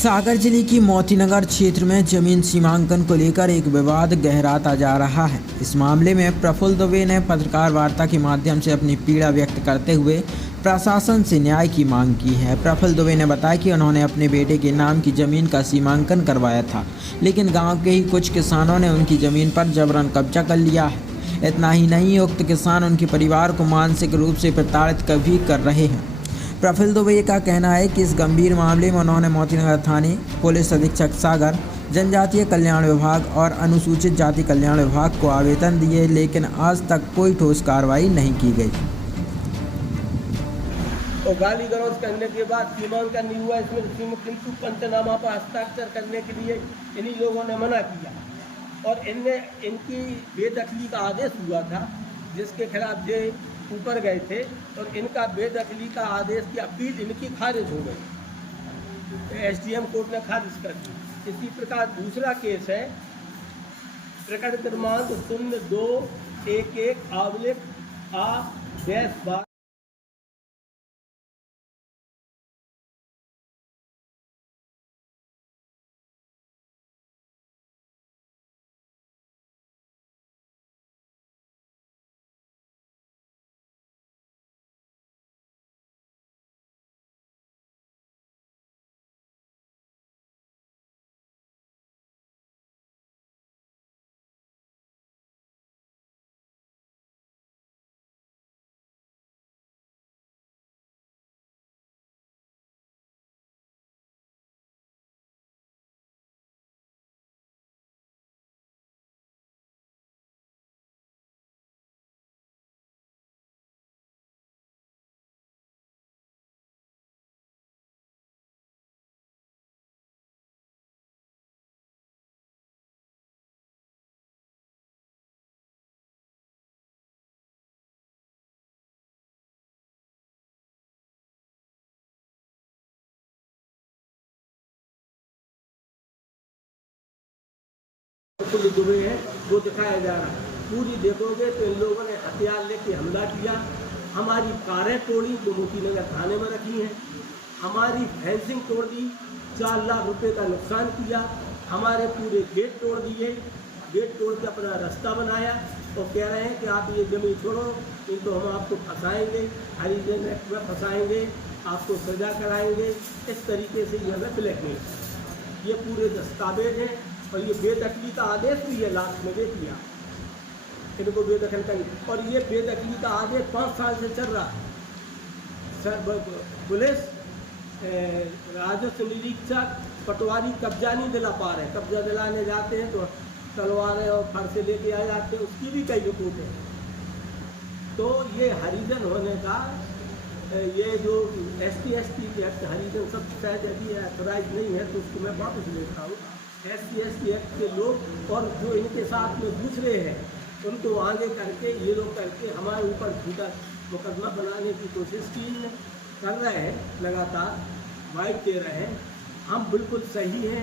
सागर जिले की मोतीनगर क्षेत्र में जमीन सीमांकन को लेकर एक विवाद गहराता जा रहा है। इस मामले में प्रफुल्ल दुबे ने पत्रकार वार्ता के माध्यम से अपनी पीड़ा व्यक्त करते हुए प्रशासन से न्याय की मांग की है। प्रफुल्ल दुबे ने बताया कि उन्होंने अपने बेटे के नाम की जमीन का सीमांकन करवाया था, लेकिन गांव के ही कुछ किसानों ने उनकी जमीन पर जबरन कब्जा कर लिया है। इतना ही नहीं, उक्त किसान उनके परिवार को मानसिक रूप से प्रताड़ित भी कर रहे हैं। प्रफुल्ल दुबे का कहना है कि इस गंभीर मामले में उन्होंने मोतीनगर थाने, पुलिस अधीक्षक सागर, जनजातीय कल्याण विभाग और अनुसूचित जाति कल्याण विभाग को आवेदन दिए, लेकिन आज तक कोई ठोस कार्रवाई नहीं की गई। तो गाली गलौज करने के बाद सीमांकन नहीं हुआ, इसमें किंतु पंचनामा पर हस्ताक्षर करने के लिए इन्हीं लोगों ने मना किया और इनकी बेदखली का आदेश हुआ था, जिसके खिलाफ ये ऊपर गए थे और इनका बेदखली का आदेश की अपील इनकी खारिज हो गई। एसडीएम कोर्ट ने खारिज कर दी। इसी प्रकार दूसरा केस है प्रकरण क्रमांक 0211/A-12। प्रफुल्ल दुबे है वो दिखाया जा रहा है। पूरी देखोगे तो इन लोगों ने हथियार लेके हमला किया, हमारी कारें तोड़ी जो मोतीनगर थाने में रखी हैं, हमारी फेंसिंग तोड़ दी, 4 लाख रुपए का नुकसान किया, हमारे पूरे गेट तोड़ दिए, गेट तोड़ के अपना रास्ता बनाया और कह रहे हैं कि आप ये जमीन छोड़ो, नहीं तो हम आपको फंसाएंगे, हरिजन एक्ट में फंसाएंगे, आपको सजा कराएंगे। इस तरीके से ये हमें ब्लैकमेल, ये पूरे दस्तावेज हैं और ये बेदखली का आदेश भी है। लास्ट में देख लिया इनको बेदखल करें, और ये बेदखली का आदेश 5 साल से चल रहा है। सर पुलिस, राजस्व निरीक्षक, पटवारी कब्जा नहीं दिला पा रहे, कब्जा दिलाने जाते हैं तो तलवारें और फरसे लेके आ जाते हैं, उसकी भी कई रिपोर्ट है। तो ये हरिजन होने का ये जो ST के एक्ट हरिजन सब शायद यदि अथोराइज नहीं है तो उसको मैं वापस लेता हूँ। ST एक्ट के लोग और जो इनके साथ में दूसरे हैं उनको आगे करके ये लोग करके हमारे ऊपर झूठा मुकदमा बनाने की कोशिश की कर रहे हैं, लगातार वाइट दे रहे हैं। हम बिल्कुल सही हैं,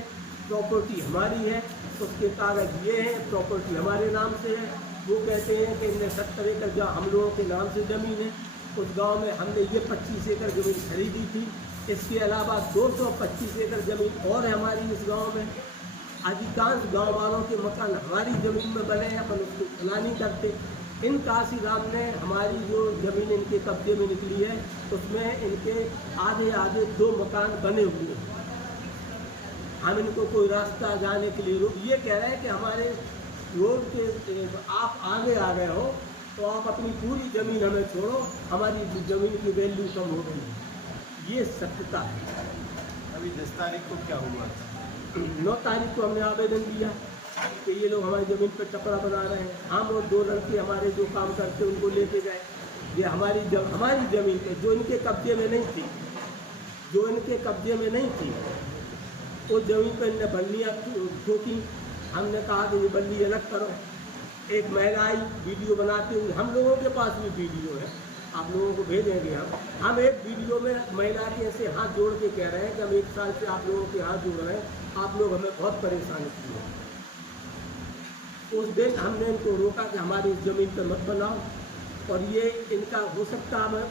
प्रॉपर्टी हमारी है, उसके कागज ये हैं, प्रॉपर्टी हमारे नाम से है। वो कहते हैं कि इनने 70 एकड़ जहाँ हम लोगों के नाम से ज़मीन है, उस गांव में हमने ये 25 एकड़ ज़मीन खरीदी थी। इसके अलावा 225 एकड़ ज़मीन और है हमारी इस गांव में। अधिकांश गांव वालों के मकान हमारी ज़मीन में बने हैं, अपन उसको खिला नहीं करते। इन काशी राम ने हमारी जो ज़मीन इनके कब्जे में निकली है उसमें इनके आधे 2 मकान बने हुए हैं। हम इनको कोई रास्ता जाने के लिए ये कह रहे हैं कि हमारे रोड के आप आगे आ गए हो तो आप अपनी पूरी ज़मीन हमें छोड़ो, हमारी ज़मीन की वैल्यू कम हो गई। ये सत्यता है। अभी 10 तारीख को क्या हुआ? 9 तारीख को हमने आवेदन दिया कि ये लोग हमारी ज़मीन पर टपरा बना रहे हैं। हम और 2 लड़के हमारे जो काम करते उनको लेके गए। ये हमारी ज़मीन पे जो इनके कब्जे में नहीं थी, वो ज़मीन पर इनने बल्लियाँ ठोकी। हमने कहा कि ये बल्ली अलग करो। एक महिला आई वीडियो बनाते हुए, हम लोगों के पास भी वीडियो है, आप लोगों को भेजेंगे। हम एक वीडियो में महिला के ऐसे हाथ जोड़ के कह रहे हैं कि हम 1 साल से आप लोगों के हाथ जोड़ रहे हैं, आप लोग हमें बहुत परेशान किए। उस दिन हमने इनको रोका कि हमारी इस ज़मीन पर मत बनाओ। और ये इनका हो सकता है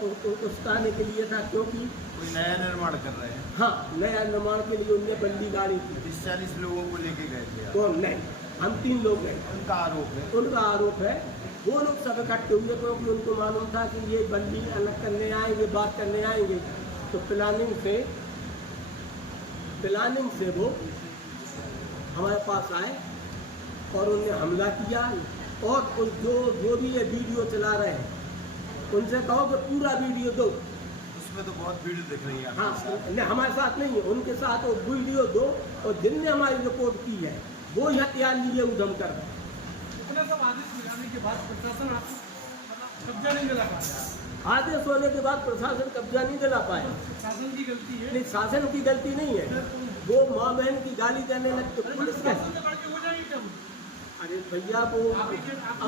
उकसाने के लिए था, क्योंकि कोई नया निर्माण कर रहे हैं। हाँ, नया निर्माण के लिए उनने बल्ली गाड़ी थी। 30-40 लोगों को लेके गए थे आप। कौन? नहीं, हम 3 लोग गए। उनका आरोप है। उनका आरोप है वो लोग सब इकट्ठे हुए, क्योंकि उनको मालूम था कि ये बल्ली अलग करने आएंगे, बात करने आएंगे। तो प्लानिंग से वो हमारे पास आए और उन्हें हमला किया। और जो भी ये वीडियो चला रहे हैं उनसे कहो कि पूरा वीडियो दो। उसमें तो बहुत भीड़ दिख रही है। हाँ, नहीं, हमारे साथ नहीं है, उनके साथ वो वीडियो दो। और जिनने हमारी रिपोर्ट की है वो ही हथियार लिए उधम कर रहे हैं। इतना सब आदेश मिलाने के बाद प्रशासन आपको कब्जा नहीं दिला पाया। आदेश होने के बाद प्रशासन कब्जा नहीं दिला पाया। शासन की गलती है। नहीं, शासन की गलती नहीं है। वो माँ बहन की गाली देने लगते पुलिस का। शासन से बढ़ के हो जाएगी क्या? अरे भैया, वो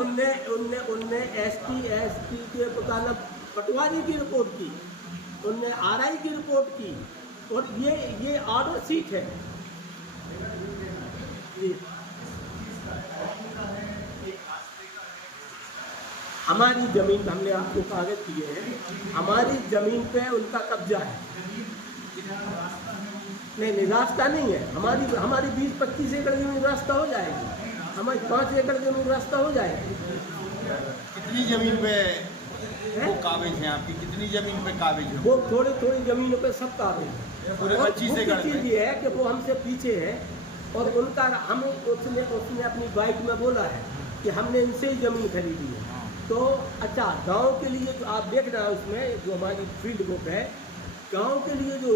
उनने ST के मुताबिक पटवारी की रिपोर्ट की, उनने RI की रिपोर्ट की। और ये ऑर्डर सीट है। ये हमारी जमीन, हमने आपको कागज दिए हैं, हमारी जमीन पे उनका कब्जा है। नहीं, रास्ता नहीं है। हमारी 20-25 एकड़ जमीन रास्ता हो जाएगी, हमारी 5 एकड़ जमीन रास्ता हो जाएगी। कितनी जमीन पे वो काबिज हैं आपकी? कितनी जमीन पे काबिज है? वो थोड़ी जमीनों पे सब काबिज है। पूरे और 25 मुख्य एकड़ चीज़ में? ये है कि वो हमसे पीछे है। और उनका उसने अपनी बाइक में बोला है कि हमने इनसे ही जमीन खरीदी है। तो अच्छा, गांव के लिए जो आप देख रहे हैं उसमें जो हमारी फील्ड बुक है, गांव के लिए जो